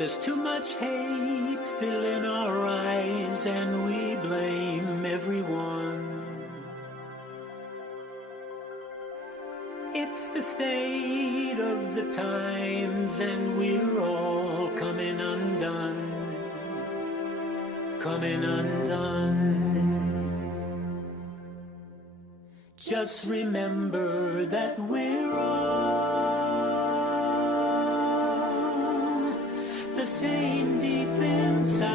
There's too much hate filling our eyes, and we blame everyone. It's the state of the times, and we're all coming undone. Coming undone. Just remember that we're all the same deep inside,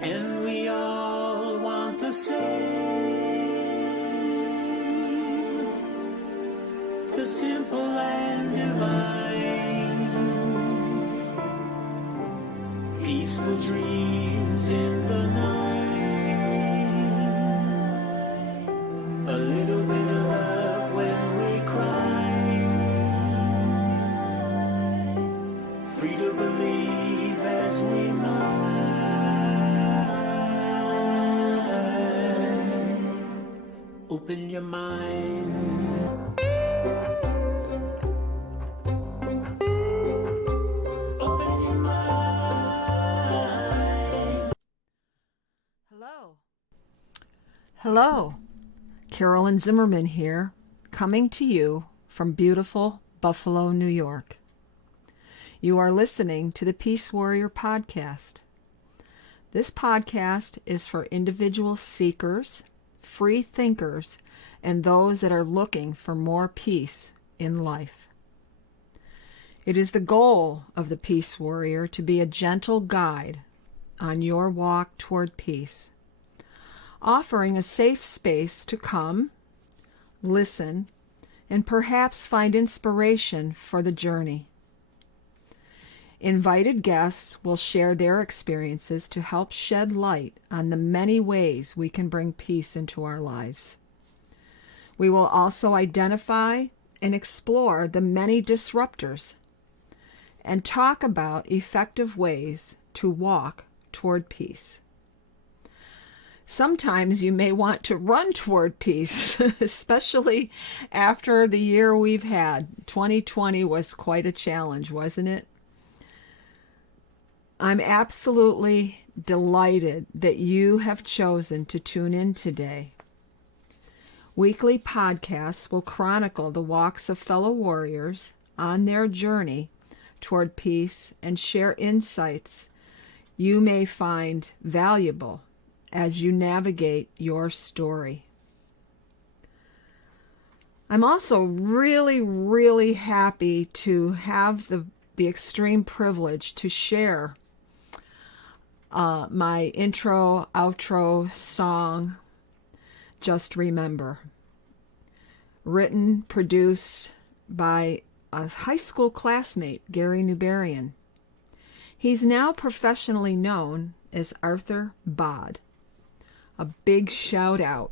and we all want the same, the simple and divine, peaceful dreams in the night, a little bit of love when we cry. Free to believe as we might. Open your mind. Open your mind. Hello. Carolyn Zimmerman here, coming to you from beautiful Buffalo, New York. You are listening to the Peace Warrior podcast. This podcast is for individual seekers, free thinkers, and those that are looking for more peace in life. It is the goal of the Peace Warrior to be a gentle guide on your walk toward peace, offering a safe space to come, listen, and perhaps find inspiration for the journey. Invited guests will share their experiences to help shed light on the many ways we can bring peace into our lives. We will also identify and explore the many disruptors and talk about effective ways to walk toward peace. Sometimes you may want to run toward peace, especially after the year we've had. 2020 was quite a challenge, wasn't it? I'm absolutely delighted that you have chosen to tune in today. Weekly podcasts will chronicle the walks of fellow warriors on their journey toward peace and share insights you may find valuable as you navigate your story. I'm also really happy to have the extreme privilege to share my intro, outro song, Just Remember, written, produced by a high school classmate, Gary Newberian. He's now professionally known as Arthur Bod. A big shout out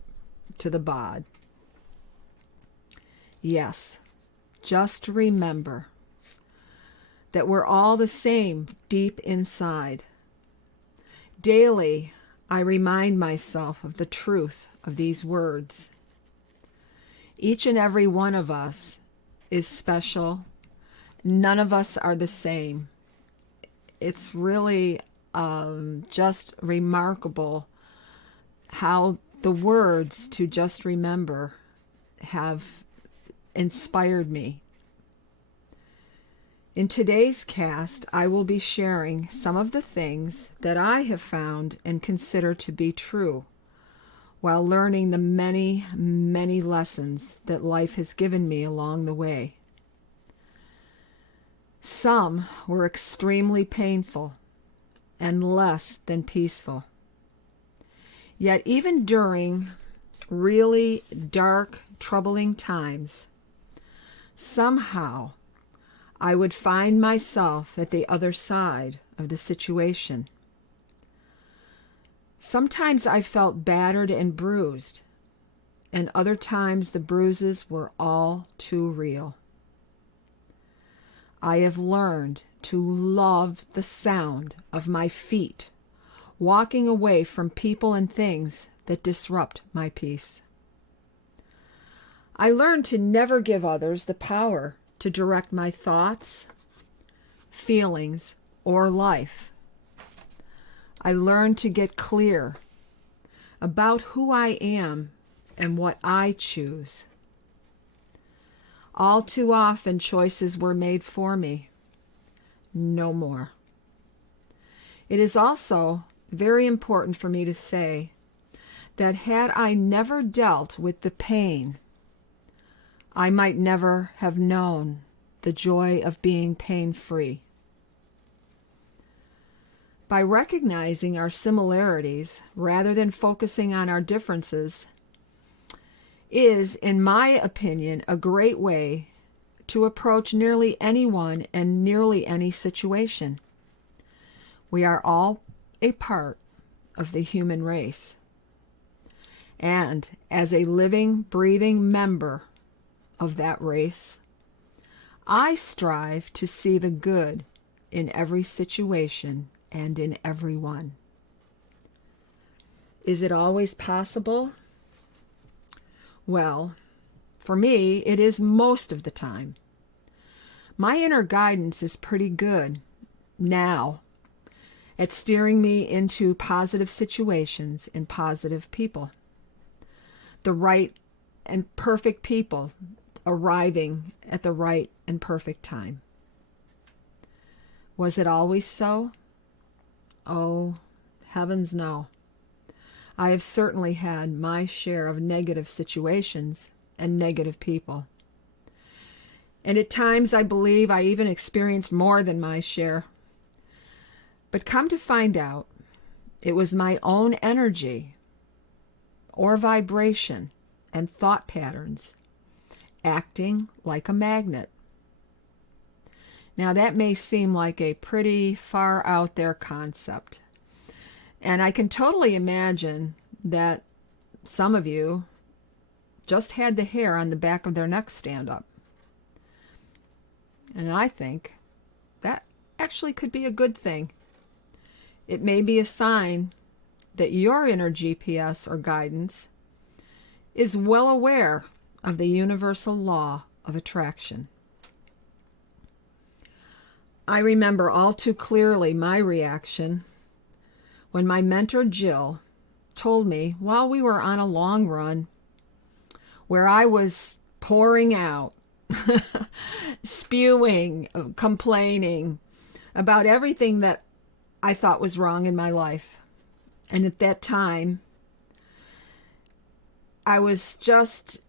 to the Bod. Yes, just remember that we're all the same deep inside. Daily, I remind myself of the truth of these words. Each and every one of us is special. None of us are the same. It's really just remarkable how the words to just remember have inspired me. In today's cast, I will be sharing some of the things that I have found and consider to be true, while learning the many lessons that life has given me along the way. Some were extremely painful and less than peaceful. Yet even during really dark, troubling times, somehow I would find myself at the other side of the situation. Sometimes I felt battered and bruised, and other times the bruises were all too real. I have learned to love the sound of my feet walking away from people and things that disrupt my peace. I learned to never give others the power to direct my thoughts, feelings, or life. I learned to get clear about who I am and what I choose. All too often, choices were made for me. No more. It is also very important for me to say that had I never dealt with the pain, I might never have known the joy of being pain-free. By recognizing our similarities rather than focusing on our differences is, in my opinion, a great way to approach nearly anyone and nearly any situation. We are all a part of the human race. And as a living, breathing member of that race, I strive to see the good in every situation and in everyone. Is it always possible? Well, for me, it is most of the time. My inner guidance is pretty good now at steering me into positive situations and positive people. The right and perfect people arriving at the right and perfect time. Was it always so? Oh, heavens no. I have certainly had my share of negative situations and negative people. And at times I believe I even experienced more than my share. But come to find out, it was my own energy or vibration and thought patterns acting like a magnet. Now that may seem like a pretty far out there concept. And I can totally imagine that some of you just had the hair on the back of their neck stand up. And I think that actually could be a good thing. It may be a sign that your inner GPS or guidance is well aware of the universal law of attraction. I remember all too clearly my reaction when my mentor Jill told me while we were on a long run where I was pouring out, spewing, complaining about everything that I thought was wrong in my life. And at that time, I was just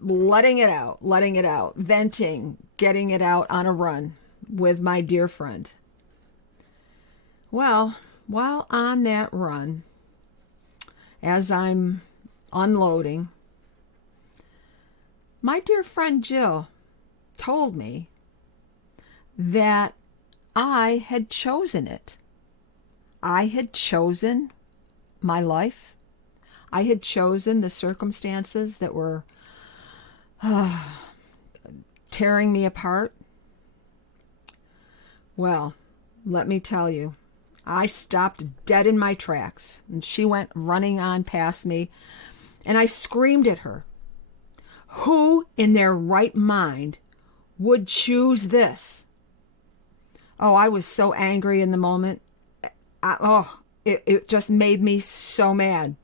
letting it out, venting, getting it out on a run with my dear friend. Well, while on that run, as I'm unloading, my dear friend Jill told me that I had chosen it. I had chosen my life. I had chosen the circumstances that were tearing me apart. Well, let me tell you, I stopped dead in my tracks, and she went running on past me, and I screamed at her. Who in their right mind would choose this? Oh, I was so angry in the moment. It just made me so mad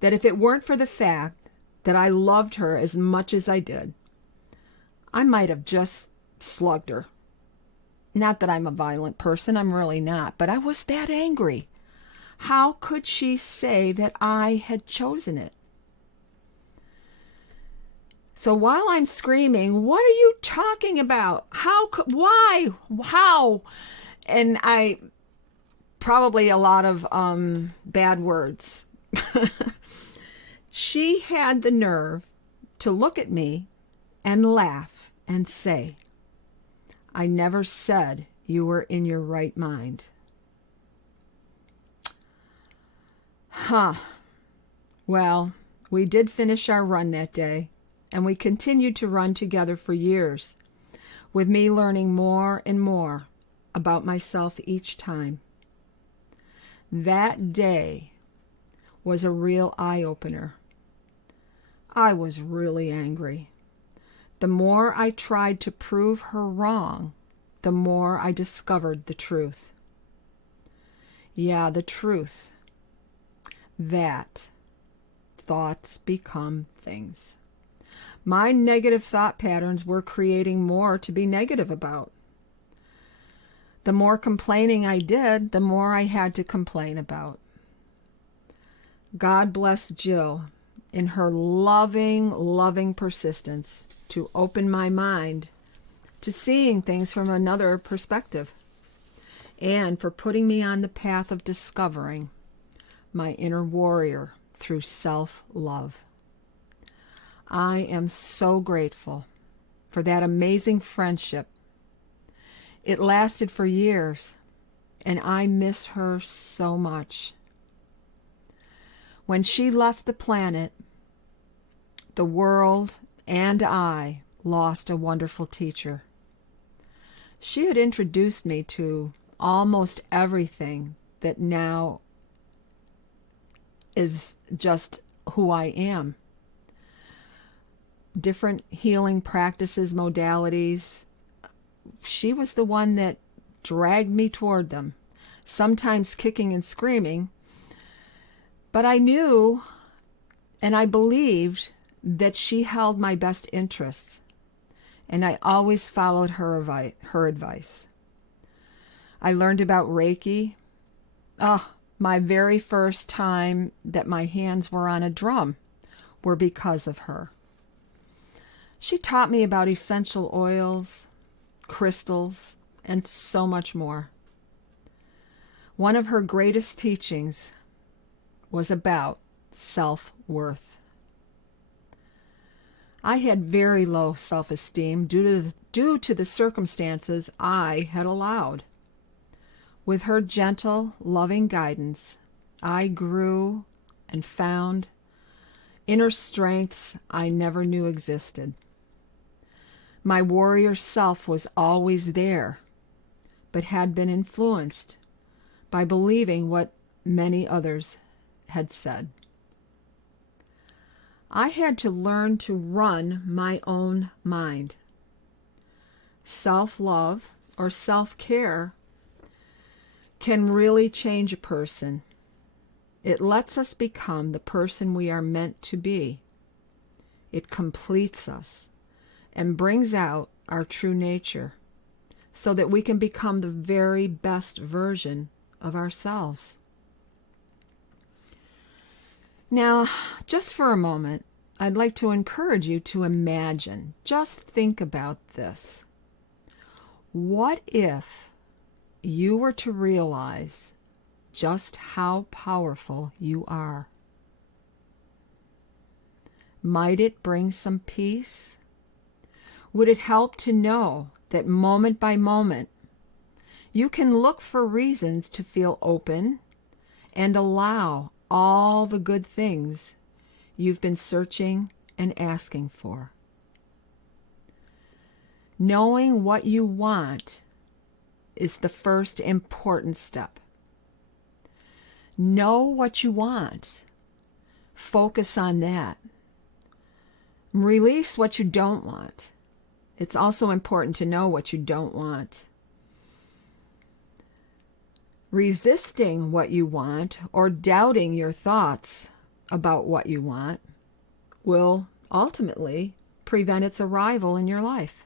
that if it weren't for the fact that I loved her as much as I did, I might have just slugged her. Not that I'm a violent person, I'm really not, but I was that angry. How could she say that I had chosen it? So while I'm screaming, what are you talking about? Why? How? And I probably a lot of bad words. She had the nerve to look at me and laugh and say, I never said you were in your right mind. Well, we did finish our run that day, and we continued to run together for years, with me learning more and more about myself each time. That day was a real eye-opener. I was really angry. The more I tried to prove her wrong, the more I discovered the truth. Yeah, the truth. That thoughts become things. My negative thought patterns were creating more to be negative about. The more complaining I did, the more I had to complain about. God bless Jill in her loving, loving persistence to open my mind to seeing things from another perspective, and for putting me on the path of discovering my inner warrior through self-love. I am so grateful for that amazing friendship. It lasted for years, and I miss her so much. When she left the planet, the world and I lost a wonderful teacher. She had introduced me to almost everything that now is just who I am. Different healing practices, modalities. She was the one that dragged me toward them, sometimes kicking and screaming. But I knew and I believed that she held my best interests, and I always followed her advice. I learned about Reiki. My very first time that my hands were on a drum were because of her. She taught me about essential oils, crystals, and so much more. One of her greatest teachings was about self-worth. I had very low self-esteem due to the circumstances I had allowed. With her gentle, loving guidance, I grew and found inner strengths I never knew existed. My warrior self was always there, but had been influenced by believing what many others had said. I had to learn to run my own mind. Self-love or self-care can really change a person. It lets us become the person we are meant to be. It completes us and brings out our true nature so that we can become the very best version of ourselves. Now, just for a moment, I'd like to encourage you to imagine, just think about this. What if you were to realize just how powerful you are? Might it bring some peace? Would it help to know that moment by moment, you can look for reasons to feel open and allow all the good things you've been searching and asking for? Knowing what you want is the first important step. Know what you want. Focus on that. Release what you don't want. It's also important to know what you don't want. Resisting what you want or doubting your thoughts about what you want will ultimately prevent its arrival in your life.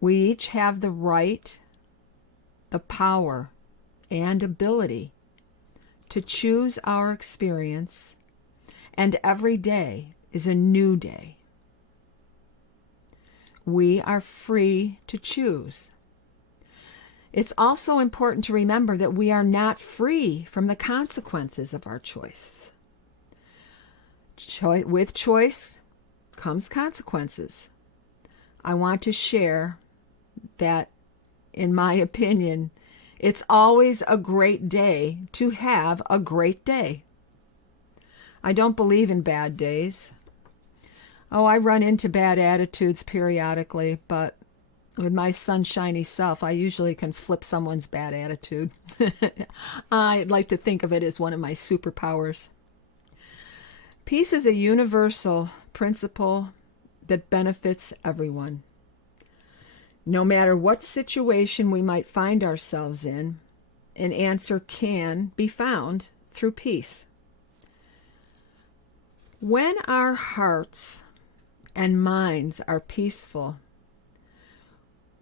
We each have the right, the power, and ability to choose our experience, and every day is a new day. We are free to choose. It's also important to remember that we are not free from the consequences of our choices. With choice comes consequences. I want to share that, in my opinion, it's always a great day to have a great day. I don't believe in bad days. I run into bad attitudes periodically, but with my sunshiny self, I usually can flip someone's bad attitude. I like to think of it as one of my superpowers. Peace is a universal principle that benefits everyone. No matter what situation we might find ourselves in, an answer can be found through peace. When our hearts and minds are peaceful,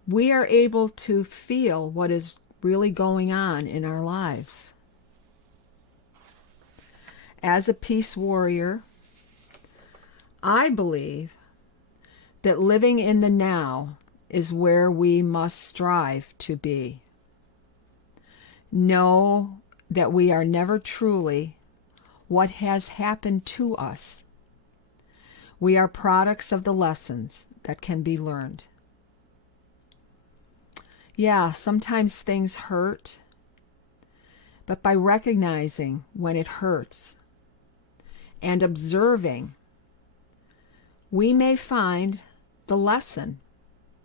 we are able to feel what is really going on in our lives. As a peace warrior, I believe that living in the now is where we must strive to be. Know that we are never truly what has happened to us. We are products of the lessons that can be learned. Yeah, sometimes things hurt, but by recognizing when it hurts and observing, we may find the lesson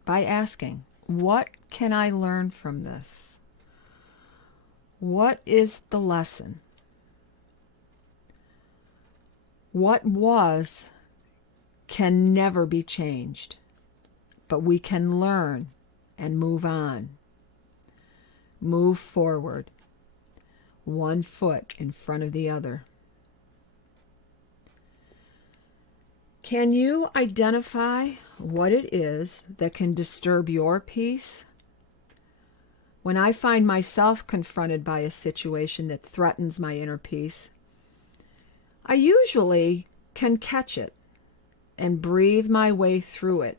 by asking, what can I learn from this? What is the lesson? What was can never be changed, but we can learn and move on. Move forward, one foot in front of the other. Can you identify what it is that can disturb your peace? When I find myself confronted by a situation that threatens my inner peace, I usually can catch it and breathe my way through it.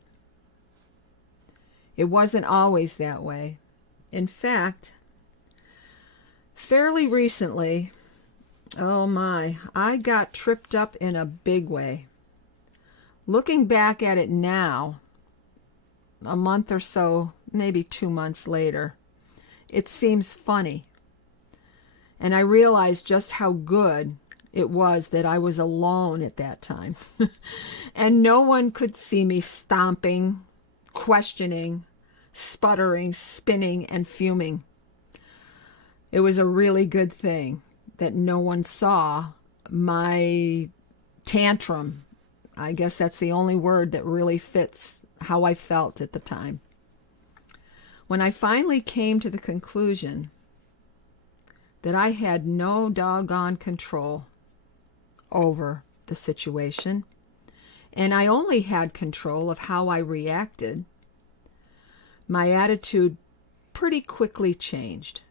It wasn't always that way. In fact, fairly recently, I got tripped up in a big way. Looking back at it now, a month or so, maybe 2 months later, it seems funny. And I realized just how good it was that I was alone at that time. And no one could see me stomping, questioning, sputtering, spinning, and fuming. It was a really good thing that no one saw my tantrum. I guess that's the only word that really fits how I felt at the time. When I finally came to the conclusion that I had no doggone control over the situation, and I only had control of how I reacted, my attitude pretty quickly changed.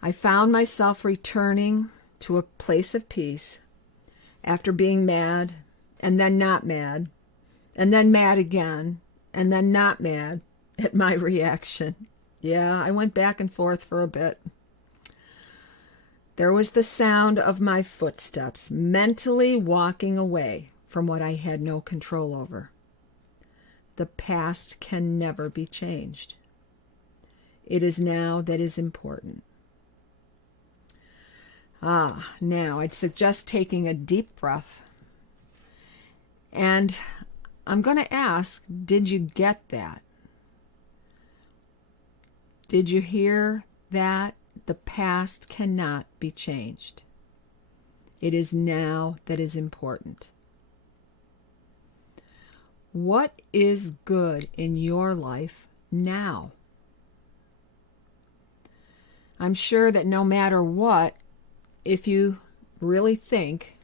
I found myself returning to a place of peace after being mad, and then not mad, and then mad again, and then not mad at my reaction. Yeah, I went back and forth for a bit. There was the sound of my footsteps, mentally walking away from what I had no control over. The past can never be changed. It is now that is important. Now I'd suggest taking a deep breath. And I'm going to ask, did you get that? Did you hear that? The past cannot be changed. It is now that is important. What is good in your life now? I'm sure that no matter what, if you really think,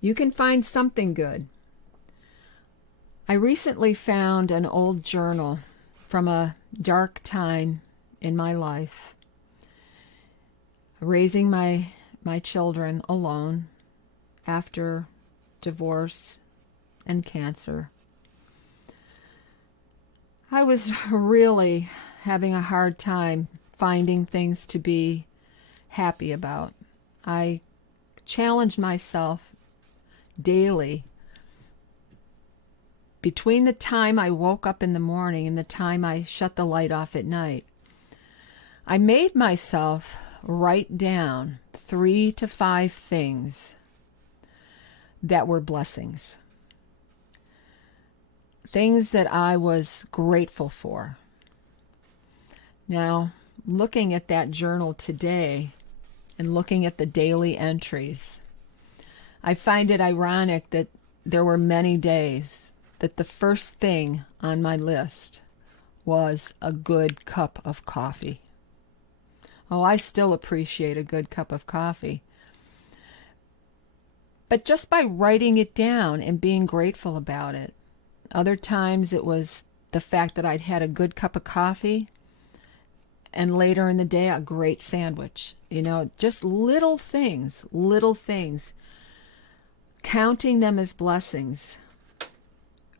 you can find something good. I recently found an old journal from a dark time in my life, raising my children alone after divorce and cancer. I was really having a hard time finding things to be happy about. I challenged myself daily. Between the time I woke up in the morning and the time I shut the light off at night, I made myself write down 3 to 5 things that were blessings. Things that I was grateful for. Now, looking at that journal today and looking at the daily entries, I find it ironic that there were many days that the first thing on my list was a good cup of coffee. Oh, I still appreciate a good cup of coffee. But just by writing it down and being grateful about it. Other times it was the fact that I'd had a good cup of coffee and later in the day a great sandwich. Just little things. Counting them as blessings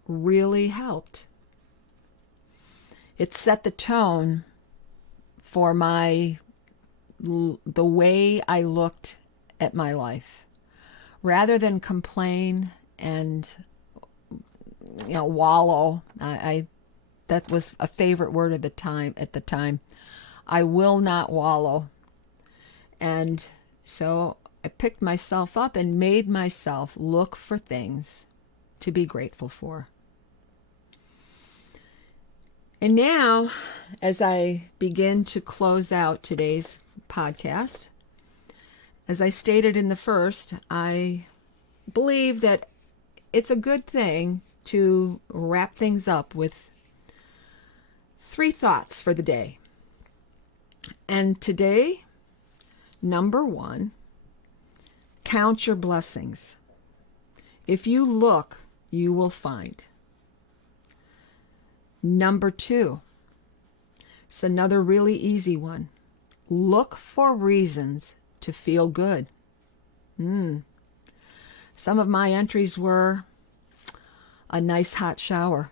really helped. It set the tone for the way I looked at my life. Rather than complain and wallow, that was a favorite word at the time. I will not wallow. And so I picked myself up and made myself look for things to be grateful for. And now, as I begin to close out today's podcast, as I stated in the first, I believe that it's a good thing to wrap things up with 3 thoughts for the day. And today, number 1, count your blessings. If you look, you will find. Number 2, it's another really easy one. Look for reasons to feel good. Some of my entries were a nice hot shower.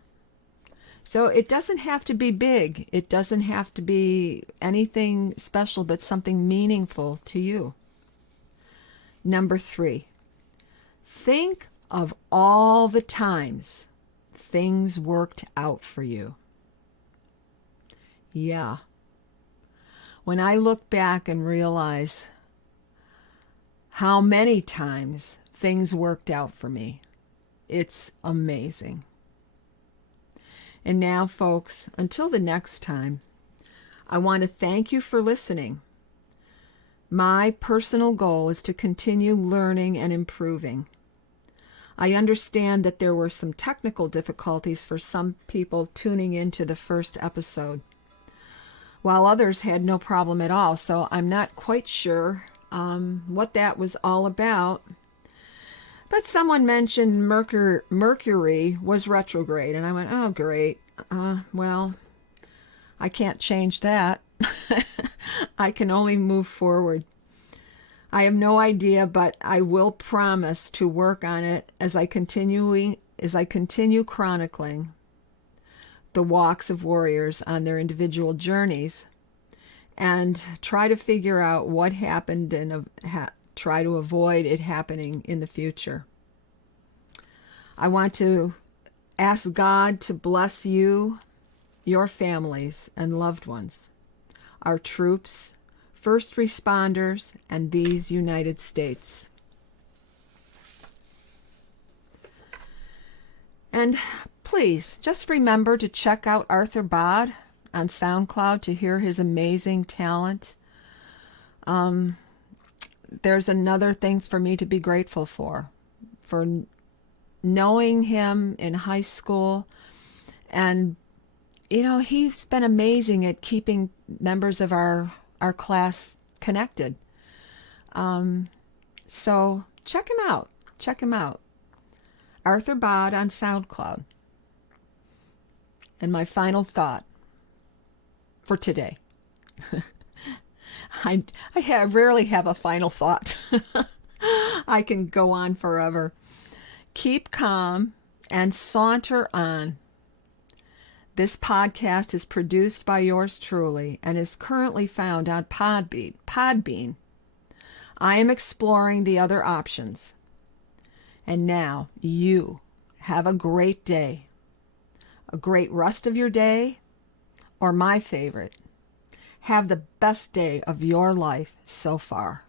So it doesn't have to be big. It doesn't have to be anything special, but something meaningful to you. Number 3, think of all the times things worked out for you. Yeah. When I look back and realize how many times things worked out for me, it's amazing. And now, folks, until the next time, I want to thank you for listening. My personal goal is to continue learning and improving. I understand that there were some technical difficulties for some people tuning into the first episode, while others had no problem at all. So I'm not quite sure what that was all about. But someone mentioned Mercury was retrograde, and I went, oh, great. Well, I can't change that. I can only move forward. I have no idea, but I will promise to work on it as I continue chronicling the walks of warriors on their individual journeys and try to figure out what happened and try to avoid it happening in the future. I want to ask God to bless you, your families, and loved ones, our troops, first responders, and these United States. And please, just remember to check out Arthur Bod on SoundCloud to hear his amazing talent. There's another thing for me to be grateful for knowing him in high school. And, he's been amazing at keeping members of our class connected. So check him out. Arthur Bod on SoundCloud. And my final thought for today. I rarely have a final thought. I can go on forever. Keep calm and saunter on. This podcast is produced by yours truly and is currently found on Podbean. I am exploring the other options. And now you have a great day, a great rest of your day, or my favorite, have the best day of your life so far.